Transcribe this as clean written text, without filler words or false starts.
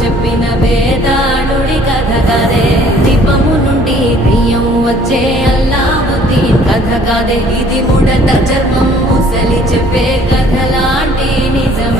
చెప్పిన వేదాళుడి కథ కాదే, దీపము నుండి బియ్యం వచ్చే అల్లావుద్దీన్ కథ కాదే, ఇది ముడత చర్మం ముసలి చెప్పే కథ లాంటి నిజమే.